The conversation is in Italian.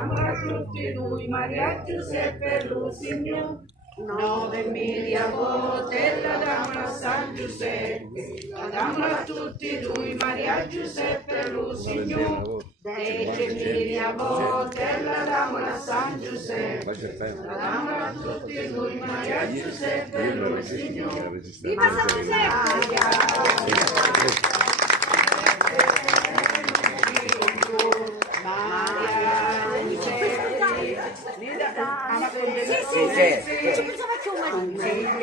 A tutti noi, Maria Giuseppe Lusigno, 9.000 volte la damma a San Giuseppe, la damma a tutti noi, Maria Giuseppe Lusigno, 10.000 volte la damma a San Giuseppe, la damma a tutti noi, Maria Giuseppe Lusigno, viva San Giuseppe! Sì, ci faccio un marino.